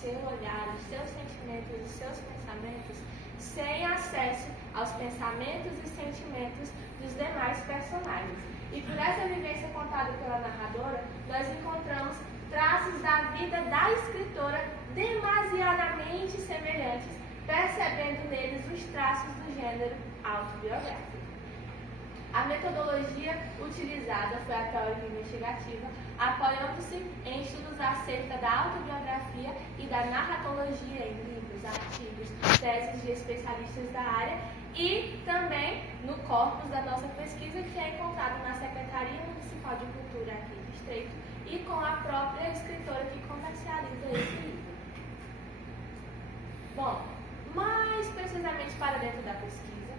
seu olhar, os seus sentimentos, os seus pensamentos, sem acesso aos pensamentos e sentimentos dos demais personagens. E por essa vivência contada pela narradora, nós encontramos traços da vida da escritora demasiadamente semelhantes, percebendo neles os traços do gênero autobiográfico. A metodologia utilizada foi a teoria investigativa, apoiando-se em estudos acerca da autobiografia e da narratologia em livros, artigos, teses de especialistas da área e também no corpus da nossa pesquisa, que é encontrado na Secretaria Municipal de Cultura aqui do Distrito e com a própria escritora que comercializa esse livro. Bom, mais precisamente para dentro da pesquisa,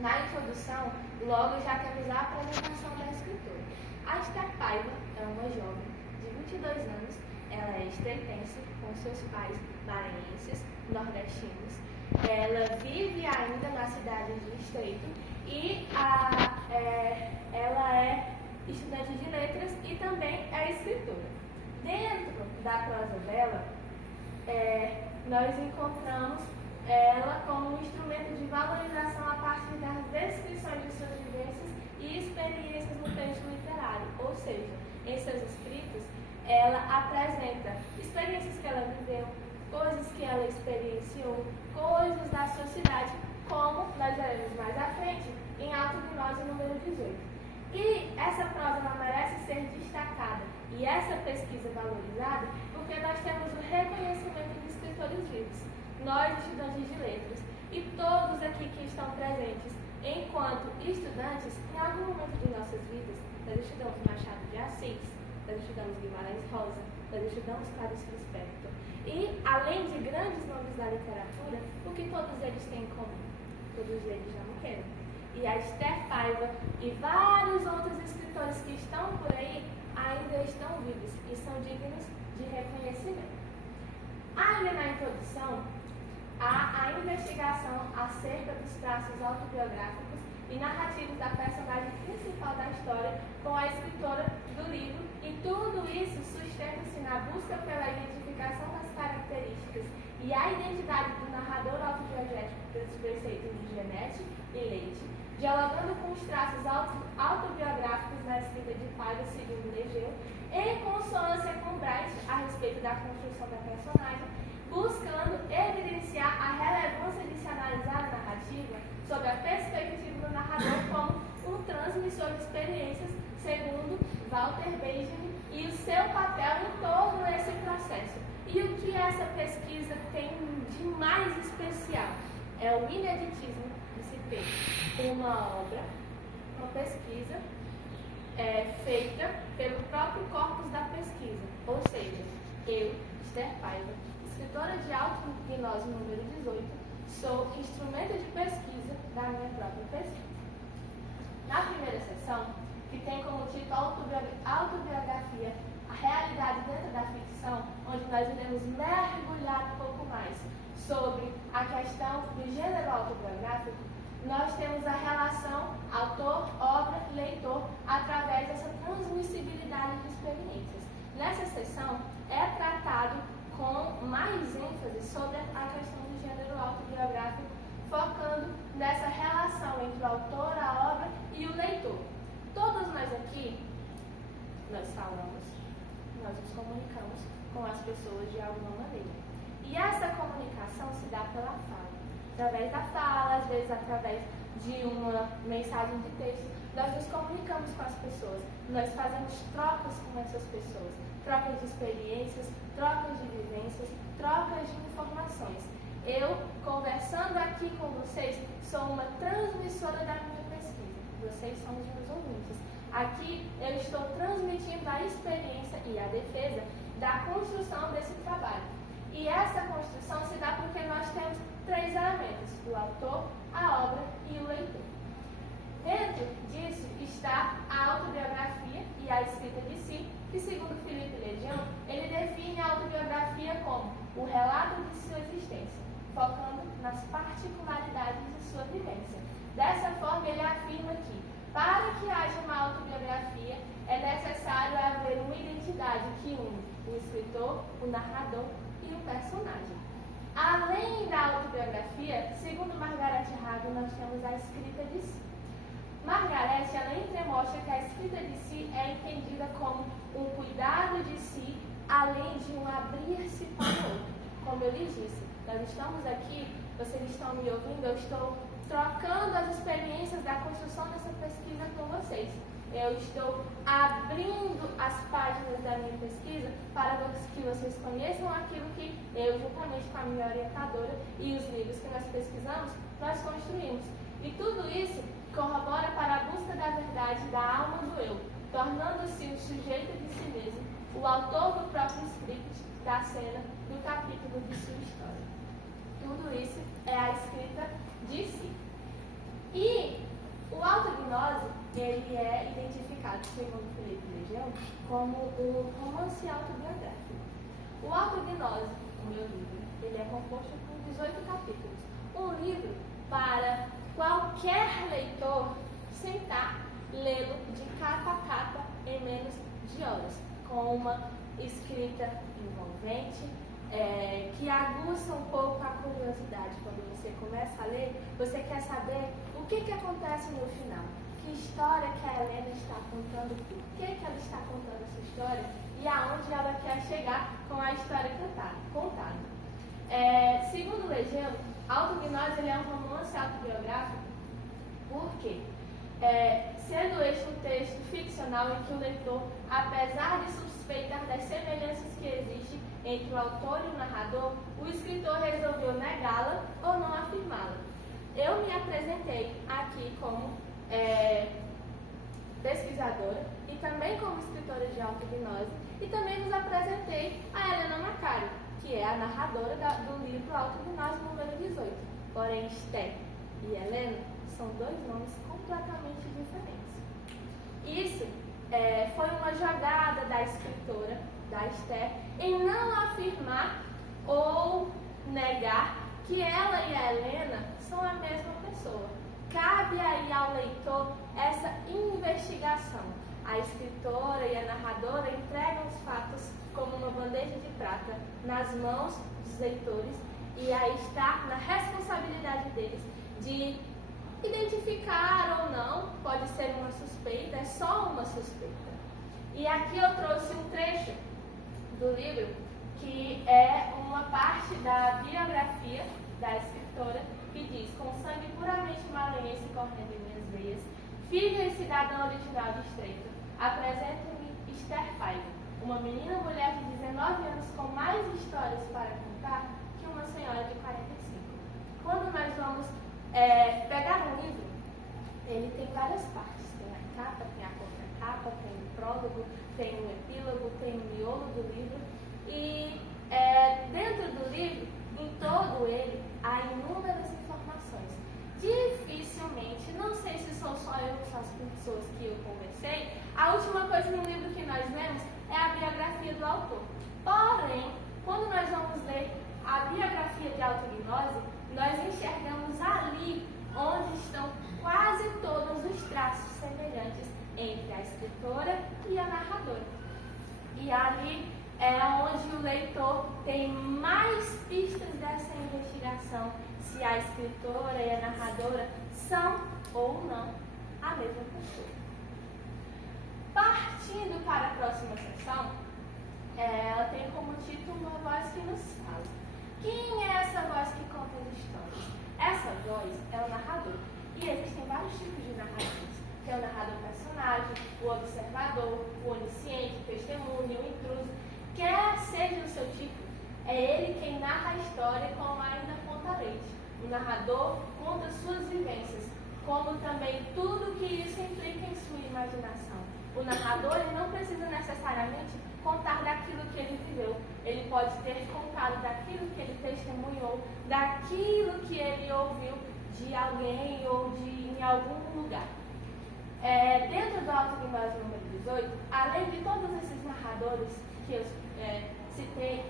na introdução, logo já temos a apresentação da escritora. A Esther Paiva é uma jovem de 22 anos, ela é estreitense, com seus pais maranhenses, nordestinos. Ela vive ainda na cidade do Estreito e ela é estudante de letras e também é escritora. Dentro da prosa dela, nós encontramos ela como um instrumento de valorização a partir das descrições de suas vivências e experiências no texto literário. Ou seja, em seus escritos, ela apresenta experiências que ela viveu, coisas que ela experienciou, coisas da sua cidade, como nós veremos mais à frente, em Autognose número 18. E essa prosa ela merece ser destacada e essa pesquisa valorizada porque nós temos o reconhecimento de escritores vivos. Nós, estudantes de letras, e todos aqui que estão presentes, enquanto estudantes, em algum momento de nossas vidas, nós estudamos Machado de Assis, nós estudamos Guimarães Rosa, nós estudamos Clarice Lispector. E, além de grandes nomes da literatura, o que todos eles têm em comum? Todos eles já morreram. E a Esther Paiva e vários outros escritores que estão por aí ainda estão vivos e são dignos de reconhecimento. Ainda na introdução, há a investigação acerca dos traços autobiográficos e narrativos da personagem principal da história com a escritora do livro, e tudo isso sustenta-se na busca pela identificação das características e a identidade do narrador autobiográfico pelos preceitos de Genete e Leite, dialogando com os traços autobiográficos na escrita de Paiva segundo Legeu, em consonância com Bright a respeito da construção da personagem, buscando evidenciar a relevância de se analisar a narrativa sob a perspectiva do narrador como um transmissor de experiências, segundo Walter Benjamin, e o seu papel em todo esse processo. E o que essa pesquisa tem de mais especial é o ineditismo de se ter uma obra, uma pesquisa feita pelo próprio corpus da pesquisa, ou seja, eu, Esther Paiva, escritora de Autognose número 18, sou instrumento de pesquisa da minha própria pesquisa. Na primeira sessão, que tem como título Autobiografia, a realidade dentro da ficção, onde nós iremos mergulhar um pouco mais sobre a questão do gênero autobiográfico, nós temos a relação autor, obra, leitor, através dessa transmissibilidade de experiências. Nessa sessão, é tratado com mais ênfase sobre a questão do gênero autobiográfico, focando nessa relação entre o autor, a obra e o leitor. Todos nós aqui, nós falamos, nós nos comunicamos com as pessoas de alguma maneira. E essa comunicação se dá pela fala. Através da fala, às vezes através de uma mensagem de texto, nós nos comunicamos com as pessoas, nós fazemos trocas com essas pessoas, trocas de experiências, trocas de vivências, trocas de informações. Eu, conversando aqui com vocês, sou uma transmissora da minha pesquisa. Vocês são os meus ouvintes. Aqui eu estou transmitindo a experiência e a defesa da construção desse trabalho. E essa construção se dá porque nós temos três elementos: o autor, a obra e o leitor. Dentro disso está a autobiografia e a escrita de si, que, segundo Felipe Legião, ele define a autobiografia como o relato de sua existência, focando nas particularidades de sua vivência. Dessa forma, ele afirma que, para que haja uma autobiografia, é necessário haver uma identidade que une o escritor, o narrador e um personagem. Além da autobiografia, segundo Margaret Harvey, nós temos a escrita de si. Margaret, ela entremostra que a escrita de si é entendida como um cuidado de si, além de um abrir-se para o outro. Como eu lhes disse, nós estamos aqui, vocês estão me ouvindo, eu estou trocando as experiências da construção dessa pesquisa com vocês. Eu estou abrindo as páginas da minha pesquisa para que vocês conheçam aquilo que eu, juntamente com a minha orientadora e os livros que nós pesquisamos, nós construímos. E tudo isso corrobora para a busca da verdade da alma do eu, tornando-se o sujeito de si mesmo, o autor do próprio script, da cena, do capítulo de sua história. Tudo isso é a escrita de si. E o autognose, ele é identificado, segundo Felipe Legião, como um romance autobiográfico. O autognose, o meu livro, ele é composto por 18 capítulos. Um livro para qualquer leitor sentar, lê-lo de capa a capa em menos de horas, com uma escrita envolvente, que aguça um pouco a curiosidade. Quando você começa a ler, você quer saber o que acontece no final, que história que a Helena está contando, por que ela está contando essa história e aonde ela quer chegar com a história contada. Segundo Legião, autognose ele é um romance autobiográfico, porque sendo este um texto ficcional em que o leitor, apesar de suspeitar das semelhanças que existem entre o autor e o narrador, o escritor resolveu negá-la ou não afirmá-la. Eu me apresentei aqui como pesquisadora e também como escritora de autognose, e também vos apresentei a Helena Macário, que é a narradora do livro Autognose número 18. Porém, Esther e Helena são dois nomes completamente diferentes. Isso foi uma jogada da escritora, da Esther, em não afirmar ou negar que ela e a Helena são a mesma pessoa. Cabe aí ao leitor essa investigação. A escritora e a narradora entregam os fatos como uma bandeja de prata nas mãos dos leitores, e aí está na responsabilidade deles de identificar ou não, pode ser uma suspeita, é só uma suspeita. E aqui eu trouxe um trecho do livro que é uma parte da biografia da escritora, que diz: com sangue puramente maranhense correndo em minhas veias, filha e cidadã original de Estreito, apresento-me Esther Paiva, uma menina mulher de 19 anos com mais histórias para contar que uma senhora de 45. Quando nós vamos pegar um livro, ele tem várias partes. Tem a capa, tem a contracapa, tem o prólogo, tem o epílogo, tem o miolo do livro. E dentro do livro, em todo ele, há inúmeras informações. Dificilmente, não sei se sou só eu ou só as pessoas que eu conversei, a última coisa no livro que nós lemos é a biografia do autor. Porém, quando nós vamos ler a biografia de autognose, nós enxergamos ali onde estão quase todos os traços semelhantes entre a escritora e a narradora. E ali é onde o leitor tem mais pistas dessa investigação, se a escritora e a narradora são ou não a mesma pessoa. Partindo para a próxima sessão, ela tem como título Uma Voz que Nos Fala. Quem é essa voz que conta as histórias? Essa voz é o narrador. E existem vários tipos de narradores. Tem o narrador personagem, o observador, o onisciente, o testemunho, o intruso. Quer seja o seu tipo, é ele quem narra a história como ainda conta leite. O narrador conta suas vivências, como também tudo que isso implica em sua imaginação. O narrador ele não precisa necessariamente contar daquilo que ele viveu. Ele pode ter contado daquilo que ele testemunhou, daquilo que ele ouviu de alguém ou em algum lugar. Dentro do Autognose número 18, além de todos esses narradores que eu citei,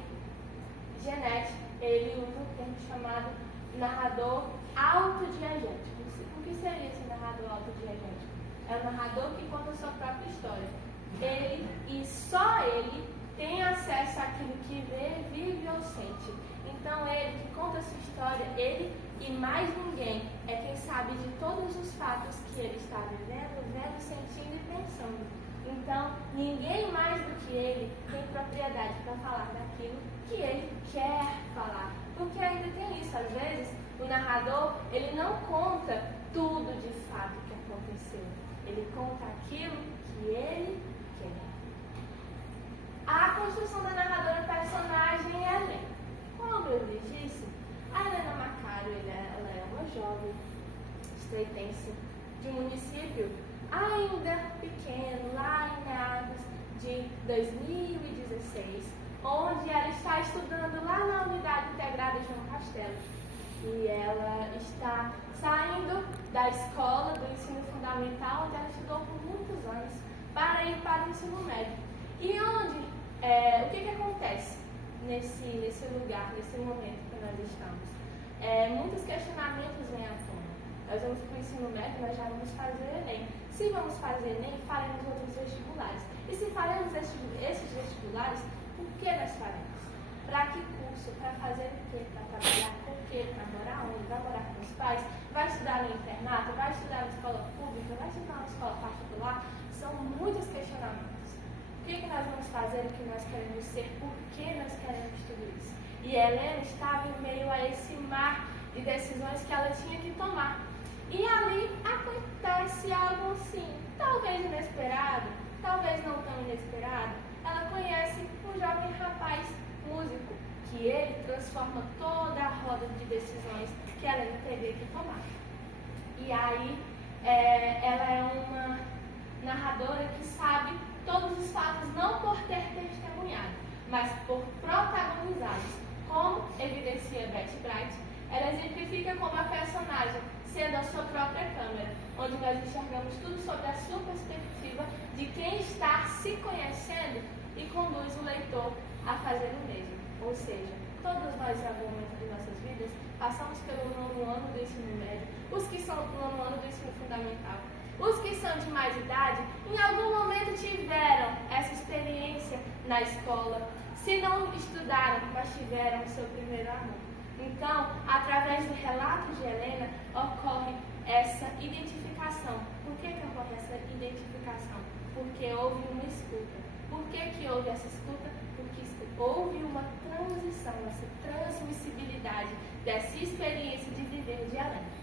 Genete, ele usa um termo chamado narrador autodiegético. O que seria esse narrador autodiegético? É o narrador que conta a sua própria história. Ele, e só ele, tem acesso àquilo que vê, vive ou sente. Então ele que conta a sua história, ele e mais ninguém é quem sabe de todos os fatos que ele está vivendo, vendo, sentindo e pensando. Então ninguém mais do que ele tem propriedade para falar daquilo que ele quer falar. Porque ainda tem isso, às vezes o narrador ele não conta tudo de fato que aconteceu. Ele conta aquilo que ele quer. A construção da narradora personagem é Helena. Como eu lhes disse, a Helena Macário ela é uma jovem estreitense de um município ainda pequeno, lá em meados de 2016, onde ela está estudando lá na Unidade Integrada João Castelo. E ela está saindo da escola do ensino fundamental, onde ela estudou por muitos anos, para ir para o ensino médio. E onde, o que acontece nesse lugar, nesse momento que nós estamos? Muitos questionamentos vêm à tona. Nós vamos para o ensino médio, nós já vamos fazer o Enem. Se vamos fazer Enem, faremos outros vestibulares. E se faremos esses vestibulares, por que nós faremos? Para que curso? Para fazer o quê? Para trabalhar com o quê? Para morar onde? Vai morar com os pais? Vai estudar no internato? Vai estudar na escola pública? Vai estudar na escola particular? São muitos questionamentos. O que nós vamos fazer? O que nós queremos ser? Por que nós queremos tudo isso? E Helena estava em meio a esse mar de decisões que ela tinha que tomar. E ali acontece algo assim, talvez inesperado, talvez não tão inesperado. Ela conhece um jovem rapaz músico, que ele transforma toda a roda de decisões que ela teria que tomar. E aí, ela é uma narradora que sabe todos os fatos, não por ter testemunhado, mas por protagonizá-los. Como evidencia Betty Bright, ela exemplifica como a personagem sendo a sua própria câmera, onde nós enxergamos tudo sobre a sua perspectiva de quem está se conhecendo e conduz o leitor a fazer o mesmo. Ou seja, todos nós, em algum momento de nossas vidas, passamos pelo nono ano do ensino médio, os que são do nono ano do ensino fundamental, os que são de mais idade, em algum momento tiveram essa experiência na escola, se não estudaram, mas tiveram o seu primeiro amor. Então, através do relato de Helena, ocorre essa identificação. Por que ocorre essa identificação? Porque houve uma escuta. Por que houve essa escuta? Porque houve uma transição, essa transmissibilidade dessa experiência de viver de Helena.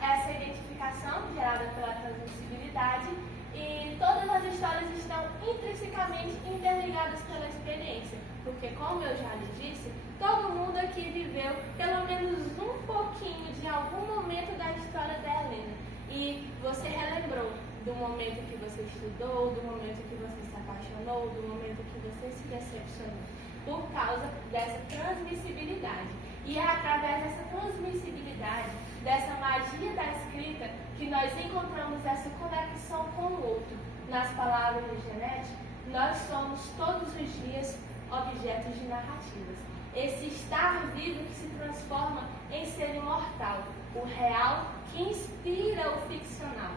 Essa identificação gerada pela transmissibilidade e todas as histórias estão intrinsecamente interligadas pela experiência. Porque, como eu já lhe disse, todo mundo aqui viveu pelo menos um pouquinho de algum momento da história da Helena. E você relembrou do momento que você estudou, do momento que você se apaixonou, do momento que você se decepcionou. Por causa dessa transmissibilidade. E é através dessa transmissibilidade, dessa magia da escrita, que nós encontramos essa conexão com o outro. Nas palavras de Jeanette, nós somos todos os dias objetos de narrativas. Esse estar vivo que se transforma em ser imortal, o real que inspira o ficcional,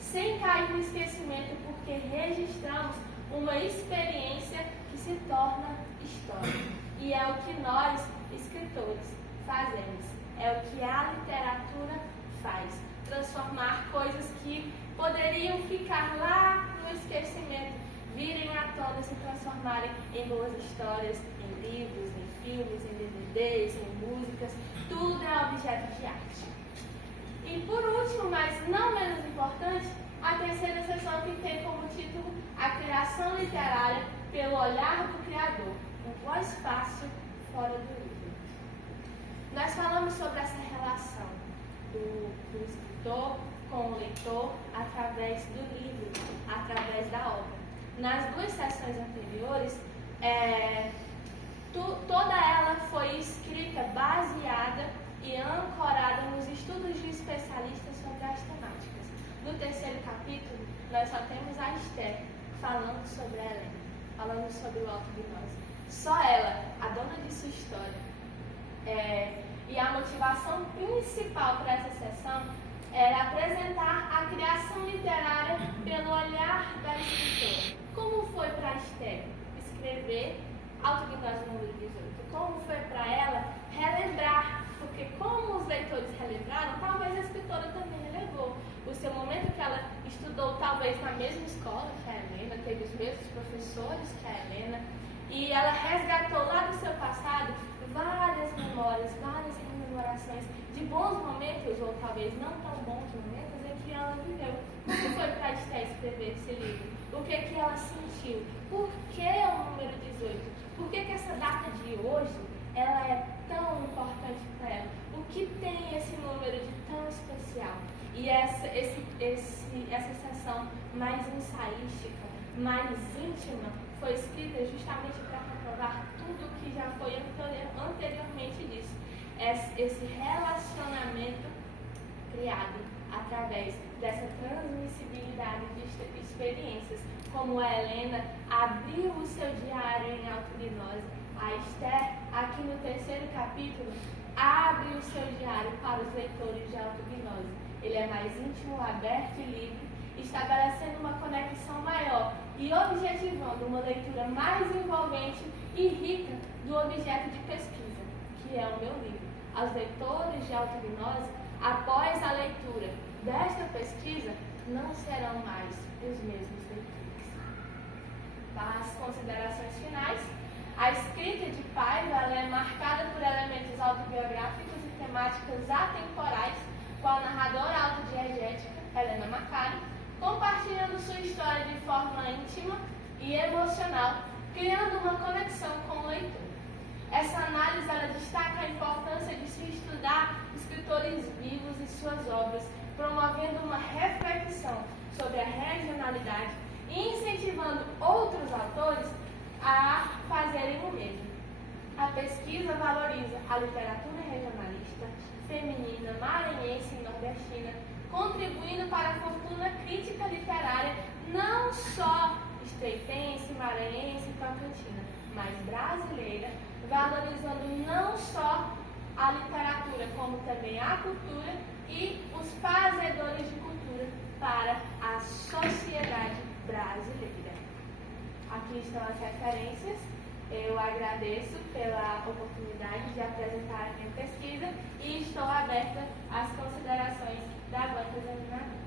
sem cair no esquecimento, porque registramos uma experiência que se torna história. E é o que nós, escritores, fazemos. É o que a literatura faz. Transformar coisas que poderiam ficar lá no esquecimento, virem à tona e se transformarem em boas histórias, em livros, em filmes, em DVDs, em músicas. Tudo é objeto de arte. E por último, mas não menos importante, a terceira sessão que tem como título A Criação Literária pelo Olhar do Criador, um voz fácil fora do livro. Nós falamos sobre essa relação do escritor com o leitor através do livro, através da obra. Nas duas sessões anteriores, toda ela foi escrita baseada e ancorada nos estudos de especialistas sobre as temáticas. No terceiro capítulo, nós só temos a Esther falando sobre a Helena, falando sobre o autognose. Só ela, a dona de sua história. E a motivação principal para essa sessão era apresentar a criação literária pelo olhar da escritora. Como foi para Esther escrever Autognose número 18? Como foi para ela relembrar? Porque como os leitores relembraram, talvez a escritora também relembrou. O seu momento que ela estudou talvez na mesma escola que a Helena, teve os mesmos professores que a Helena, e ela resgatou lá do seu passado várias memórias, várias rememorações de bons momentos, ou talvez não tão bons momentos, em que ela viveu. Como foi para Esther escrever esse livro? O que ela sentiu? Por que o número 18? Por que essa data de hoje ela é tão importante para ela? O que tem esse número de tão especial? E essa sessão mais ensaística, mais íntima, foi escrita justamente para comprovar tudo o que já foi anteriormente disso. Esse relacionamento criado através dessa transmissibilidade de experiências, como a Helena abriu o seu diário em autognose, a Esther, aqui no 3º capítulo, abre o seu diário para os leitores de autognose. Ele é mais íntimo, aberto e livre, estabelecendo uma conexão maior e objetivando uma leitura mais envolvente e rica do objeto de pesquisa, que é o meu livro. Aos leitores de autognose, após a leitura desta pesquisa, não serão mais os mesmos leitores. Para as considerações finais, a escrita de Paiva é marcada por elementos autobiográficos e temáticas atemporais, com a narradora autodiegética, Helena Macari, compartilhando sua história de forma íntima e emocional, criando uma conexão com o leitor. Essa análise ela destaca a importância de se estudar escritores vivos e suas obras, promovendo uma reflexão sobre a regionalidade e incentivando outros autores a fazerem o mesmo. A pesquisa valoriza a literatura regionalista, feminina, maranhense e nordestina, contribuindo para a fortuna crítica literária não só estreitense, maranhense e tocantina, mas brasileira, valorizando não só a literatura, como também a cultura e os fazedores de cultura para a sociedade brasileira. Aqui estão as referências. Eu agradeço pela oportunidade de apresentar a minha pesquisa e estou aberta às considerações da banca examinadora.